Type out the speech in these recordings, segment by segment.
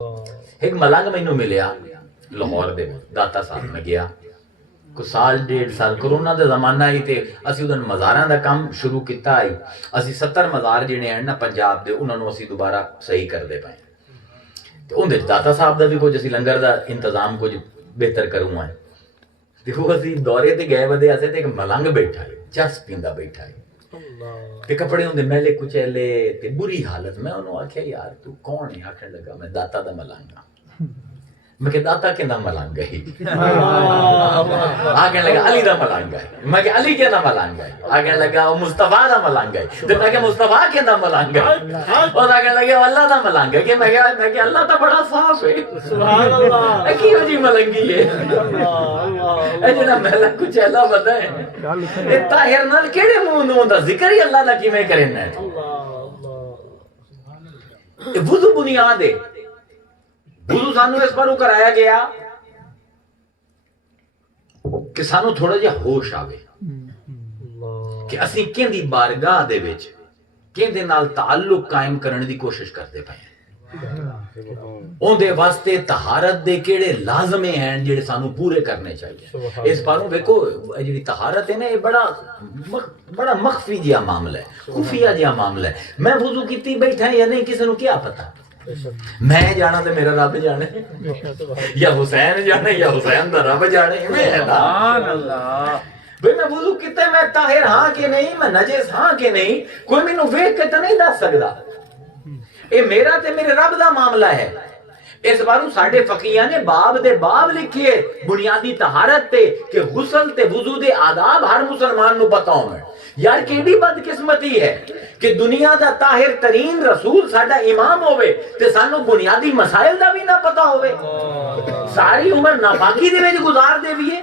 ایک ملنگ مینوں ملیا لاہور دے داتا صاحب میں گیا کو سال ڈیڑھ سال کرونا دا زمانہ ہی تے اسی ادھر مزاراں دا کام شروع کیتا ہے. اسی 70 مزار جڑے ہیں نا پنجاب دے انہاں نوں اسی دوبارہ صحیح کر دے پائے تے اون دے داتا صاحب دا بھی کچھ اسی لنگر دا انتظام کچھ بہتر کروں ہے. دیکھو اسی دورے تے گئے ودے اسے تے ایک ملنگ بیٹھا ہے چس پیندا بیٹھا ہے تے کپڑے ہوندے میلے کچیلے تے بری حالت. میں انہوں آکھیا یار تو کون ہے؟ آکھن لگا میں داتا دا ملنگ ہاں. میں کہ داتا کیندا ملنگ ہے؟ آکھن لگا علی دا ملنگ ہے. میں کہ علی کیندا ملنگ ہے؟ آکھن لگا مصطفیٰ دا ملنگ ہے. تے میں کہ مصطفیٰ کیندا ملنگ ہے؟ اور آکھن لگا اللہ دا ملنگ ہے. کہ میں کہ اللہ تا بڑا صاف ہے. سبحان اللہ. اے کیوں جی ملنگی ہے؟ اے جڑا میلہ کچیلا بندہ ہے اے طاہر نال کیڑے منہ نوں دا ذکر ہی اللہ دا کیویں کرنا ہے؟ وضو بنیاد ہے. وضو سانو اس پر کرایا گیا کہ سانو تھوڑا جہا ہوش آوے کہ اسی کیندی بارگاہ دے وچ کیندے نال تعلق قائم کرنے دی کوشش کرتے پئے ہیں. اون دے واسطے طہارت دے کیڑے لازمے ہیں جڑے سانو پورے کرنے چاہیے. اس باروں دیکھو جڑی طہارت ہے نا یہ بڑا مخفی جہا معاملہ ہے, خفیہ جہا معاملہ ہے. میں وضو کیتی بیٹھا یا نہیں کسی نو کیا پتہ؟ میں جانا تے میرا رب جانے, یا حسین جانے یا حسین دا رب جانے. سبحان اللہ. بھئی میں وضو کیتے میں طاہر ہاں کہ نہیں, میں نجس ہاں کہ نہیں, کوئی مینوں ویکھ کے تے نہیں دس سکدا. اے میرا تے میرے رب دا معاملہ ہے. اس باروں ساڈے فقیہ نے باب دے باب لکھیے بنیادی طہارت تے کہ غسل تے وضو دے آداب ہر مسلمان نو پتہ ہونے. یار کیڑی بد قسمتی ہے کہ دنیا دا طاہر ترین رسول ساڈا امام ہوئے تے سانو بنیادی مسائل دا بھی نہ پتہ ہوئے. ساری عمر ناپاکی دے وچ گزار دے ویے.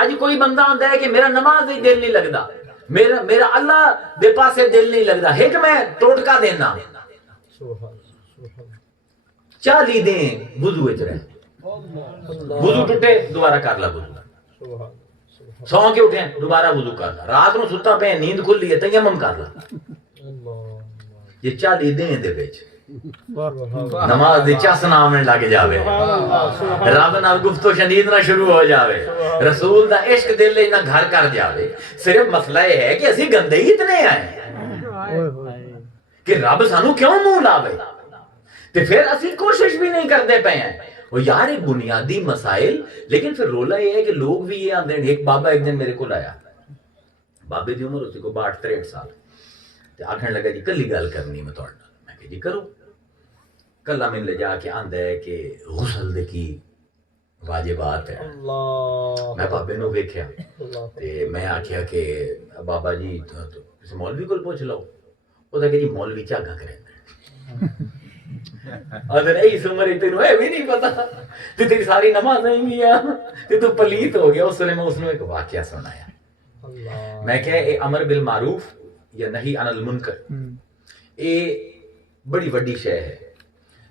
اج کوئی بندہ ہوندا ہے کہ میرا نماز دے دل نہیں لگدا, میرا اللہ دے پاسے دل نہیں لگدا. ایک میں ٹوٹکا دینا 40 دن وضو وچ رہ, وضو ٹوٹے دوبارہ کر لا وضو, سو کے اٹھے دوبارہ وضو کر لا, رات نو ستا پے نیند کھلی ہے تیمم کر لا. یہ 40 دن دے وچ نماز دی چس نہ آمن لگ جاوے, رب نال گفتگو شنید نہ شروع ہو جاوے, رسول دا عشق دل وچ نہ گھر کر جاوے. صرف مسئلہ یہ ہے کہ اسی گندے ہی اتنے آئے کہ رب سانو کیوں منہ لاوے, تے پھر اسی کوشش بھی نہیں کرتے پے ہیں. وہ یار ایک بنیادی مسائل. لیکن پھر رولا یہ ہے کہ لوگ بھی یہ آندے. ایک بابا ایک دن میرے کو آیا, بابے دی عمر اسی کو 62-63 سال, تے آکھن لگا جی کلی گل کرنی میں تہاڈے نال. میں کہ جی کرو. کلا میں لے جا کے آندا ہے کہ غسل دے کی واجبات ہے. میں بابے نو ویکھیا تے میں آکھیا کہ بابا جی کسی مولوی کول پوچھ لو. او کہ جی مولوی چاگا کرے اگر ایس عمر تینوں اے بھی نہیں پتا تے تیری ساری نماز نہیں گیا تے تو پلیت ہو گیا. اس نے میں اس نے ایک واقعہ سنایا. میں کہ اے امر بالمعروف یا نہی عن المنکر اے بڑی وڈی شے ہے,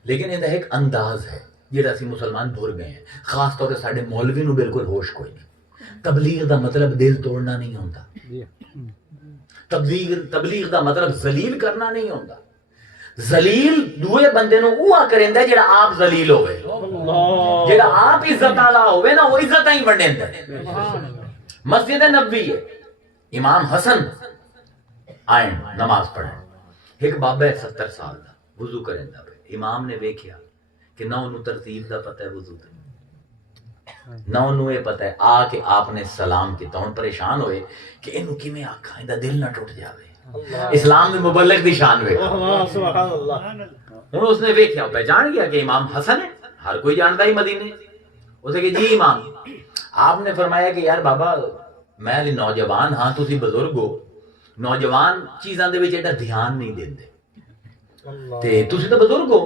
لیکن ایندا ایک انداز ہے جڑا اسی مسلمان بھول گئے ہیں. خاص طور تے ساڈے مولوی نو بالکل ہوش کوئی نہیں. تبلیغ دا مطلب دل توڑنا نہیں ہوندا. تبلیغ دا مطلب ذلیل کرنا نہیں ہوندا. ذلیل دوے بندے نو اوہ کریندا جڑا آپ ذلیل ہوئے, جڑا آپ عزت والا ہوئے نا وہ عزت ہی ونڈیندا. مسجد نبوی ہے, امام حسن آئیں نماز پڑھیں. ایک بابا ہے 70 سال دا وضو کریندا پے. امام نے ویکھیا کہ نہ انہوں ترتیب دا پتہ ہے وضو تے, نہ انہوں یہ پتہ ہے. آ کے آپ نے سلام کیتا. ہن پریشان ہوئے کہ اینو کیویں آکھاں ایندا دل نہ ٹوٹ جاوے. اسلام میں مبلغ دی شان ویکھو. ہن اس نے ویکھیا پہچان گیا کہ امام حسن ہے, ہر کوئی جاندا ہی مدینے. اسے کہ جی امام. آپ نے فرمایا کہ یار بابا میں علی نوجوان ہاں, تسی بزرگ ہو, نوجوان چیزاں دے وچ ایڈا دھیان نہیں دیندے تے تسی تو بزرگ ہو,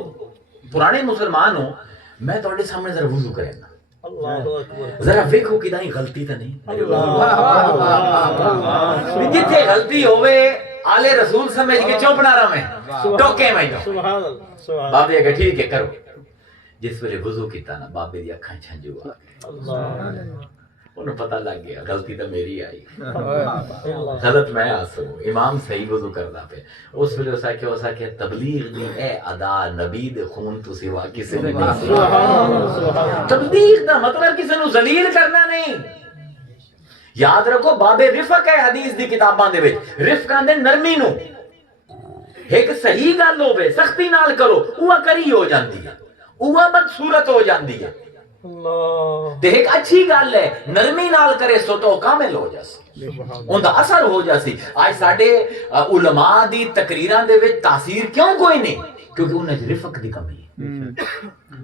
پرانے مسلمان ہو, میں تہاڈے سامنے ذرا وضو کرنا, ذرا ویکھو کدائی غلطی تے نہیں. جتھے غلطی ہوئے آلے رسول سمجھ کے چپ نہ رہے ٹوکے میں. بابے کہ ٹھیک ہے کرو. جس ویلے وضو کیتا نا بابے دی اکھاں چھنجو آ گئی. انہوں پتہ لگ گیا غلطی تو میری آئی، غلط میں آسو امام صحیح وضو کرنا پہ اس ویلے اسا کہ تبلیغ دی اے ادا نبی دے خون تو سوا کسی نے نہیں، تبلیغ دا مطلب کسی نو ذلیل کرنا نہیں۔ یاد رکھو باب رفق ہے حدیث دی کتاباں دے وچ، رفق آندے نرمی نو، ایک صحیح گل ہوے سختی نال کرو اوہ کری ہو جاندی ہے، اوہ بدصورت ہو جاندی ہے، تے ایک اچھی گل ہے نرمی نال کرے سو تو کامل ہو جاسی، ان دا اثر ہو جاسی۔ آج ساڈے علماء دی تقریراں دے وچ تاثیر کیوں کوئی نہیں؟ کیونکہ انہاں وچ رفق دی کمی ہے،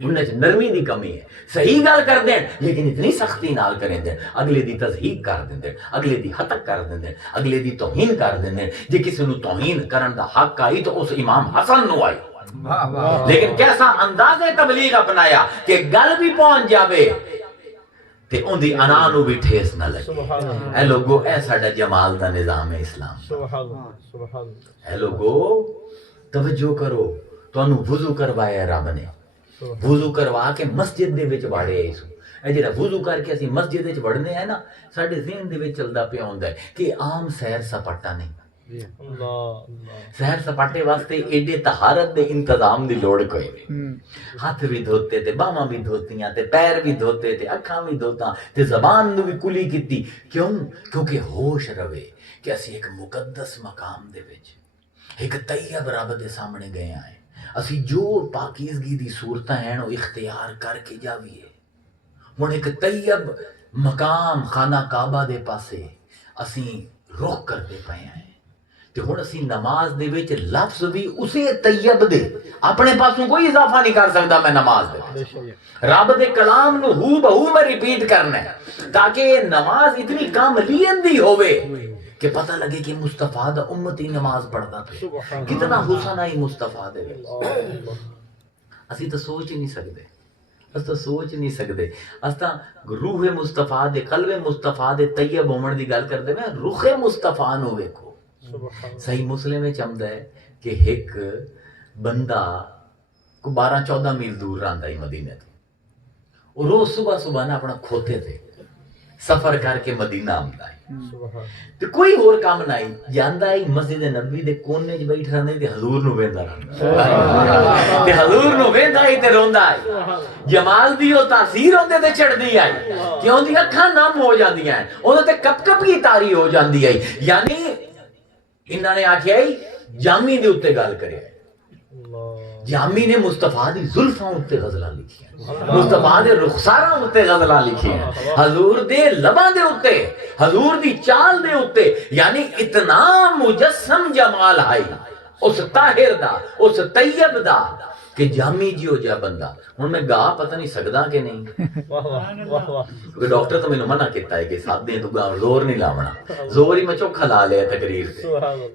انہاں وچ نرمی دی کمی ہے، صحیح گل کر دین لیکن اتنی سختی نال کریں دین، اگلے دی تضحیق کر دین، اگلے دی ہتک کر دین، اگلے دی توہین کر دین۔ جے کسی نو توہین کرن دا حق آئی تو اس امام حسن نو آئی، لیکن کیسا انداز تبلیغ اپنایا کہ گل بھی پہنچ جاوے تے ان دی انا نو بھی ٹھیس نہ لگے۔ اے لوگو اے ساڈا جمال دا نظام ہے اسلام، اے لوگو توجہ کرو، تانوں وضو کروایا رب نے، وضو کروا کے مسجد دے وچ واڑے اس اے جڑا وضو کر کے اسی مسجد وچ وڑنے ہیں نا، ساڈے ذہن دے وچ چلدا پیا ہوندا ہے کہ عام سیر سپاٹا نہیں، سیر سپاٹے واسطے ایڈے طہارت دے انتظام دی لوڑ کوئی نہیں، ہاتھ بھی دھوتے تے باواں بھی دھوتیاں تے پیر بھی دھوتے تے اکھاں بھی دھوتاں تے زبان نو بھی کلی کیتی، کیوں؟ کیونکہ ہوش رہے کہ اسی ایک مقدس مقام دے وچ ایک طیب رب دے سامنے گئے آئے، اسی جو پاکیزگی دی صورتاں ہیں وہ اختیار کر کے جاویے۔ ہن ایک طیب مقام خانہ کعبہ دے پاسے اسی رخ کرتے پئے ہیں تے ہن اسی نماز دے وچ لفظ بھی اسے طیب دے اپنے پاسوں کوئی اضافہ نہیں کر سکتا میں نماز دے وچ، رب دے کلام نو ہو بہو میں ریپیٹ کرنا ہے تاکہ نماز اتنی کاملیت دی ہوئے کہ پتہ لگے کہ مصطفیٰ دا امتی نماز پڑھدا پہ، کتنا حسن آئی مصطفیٰ دے وچ۔ اسی تو سوچ ہی نہیں سکتے، اس تو سوچ نہیں سکتے، اس تا روح مصطفیٰ دے قلب مصطفیٰ دے طیب ہومن دی گل کردے میں روح مصطفیٰ نو ویکھو۔ صحیح مسلم میں چمدا ہے کہ ایک بندہ کو 12-14 میل دور رہندا ہے مدینے تو، اور روز صبح صبح نہ اپنا کھوتے تھے سفر کر کے مدینہ آمدا ہے تے کوئی اور کام نہیں، جاندا ہے مسجد نبوی دے کونے وچ بیٹھا رہندا تے حضور نو ویندا رہندا تے حضور نو ویندا ہی تے روندا ہے، جمال دی او تاثیر ہوندے تے چڑھدی ہے کہ اون دی اکھاں نم ہو جاندیاں ہیں، اون تے کپ کپ کی تاری ہو جاندی ہے، یعنی انہاں نے آکھیا جامی دے اوتے گل کریا، جامی نے مصطفیٰ دی زلفاں اتے غزلاں لکھی ہیں، مصطفیٰ دے رخساراں اتے غزلاں لکھی ہیں، حضور دے لباں دے اتے، حضور دی چال دے اتے، یعنی اتنا مجسم جمال ہے اس طاہر دا، اس طیب دا کہ جامی جیو جا بندہ۔ ہن میں گا پتہ نہیں سکدا کہ نہیں، کیونکہ ڈاکٹر تو مینوں منع کیتا ہے کہ ساتھ دیں تو گا زور نہیں لاونا، زور ہی میں چوکھا لا لیا تقریر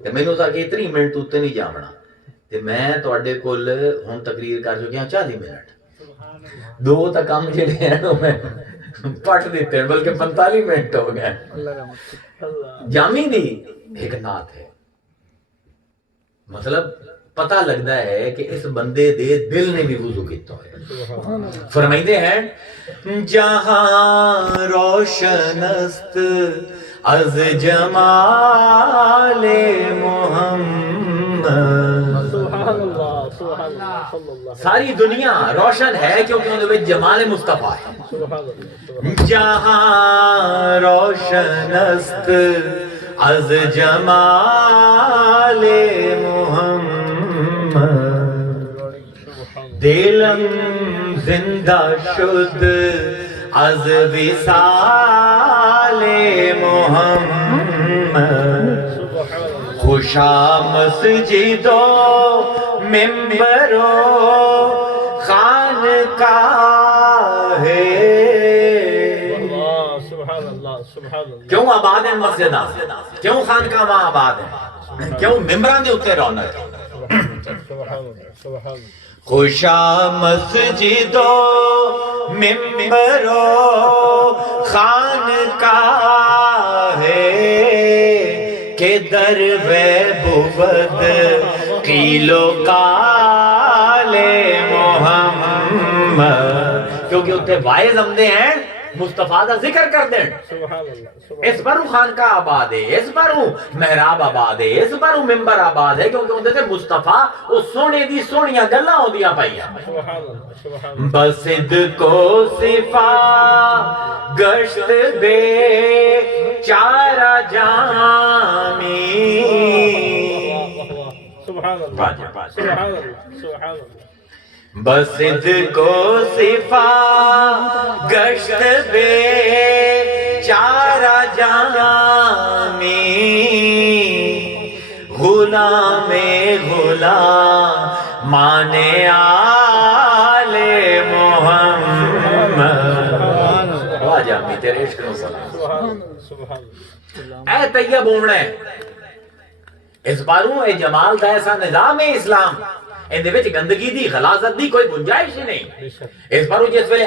تے مینوں تا کہ اتنی منٹ اتے نہیں جاونا تے میں تواڈے کول ہن تقریر کر چکیا 40 منٹ، 2 تا کم جڑے ہیں میں پٹ دیتے ہیں بلکہ 45 منٹ ہو گئے۔ جامی دی ایک نعت ہے، مطلب پتہ لگتا ہے کہ اس بندے دے دل نے بھی وضو کیتا ہے۔ فرمائندے ہیں جہاں روشن است از جمال محمد، ساری دنیا روشن ہے کیونکہ ان میں جمال مصطفیٰ ہے۔ جہاں روشن است از جمال محمد، دلم زندہ شد از وصال محمد، خوشا مسجد و منبر و خانقاہ کیوں آباد ہیں مسجدہ، کیوں خانقاہ وہاں آباد ہیں، کیوں ممبران دے اتے رونق ہے۔ خوشا مسجد و ممبر و خانقاہ کہ در وے بود قیل و قال محمد، کیونکہ اتنے وائز ہمدے ہیں مصطفیٰ دا ذکر کر دیں اس پر خان کا آباد ہے اس پر محراب آباد ہے اس پر ممبر آباد ہے کیونکہ اندر سے مصطفیٰ وہ سونے دی سونیاں گلاں ہو دیا پائیا بسد کو صفا گشت بے چارہ جامی بسد کو صفا گشت بے چارہ جامی غلام غلام مانے آل محمد واہ جامی تیرے عشق نو سلام اے طیب اومنے اس باروں اے جمال دا ایسا نظام ہے اسلام اندے وچ گندگی دی غلاظت دی کوئی گنجائش ہی نہیں اس باروں جس ویلے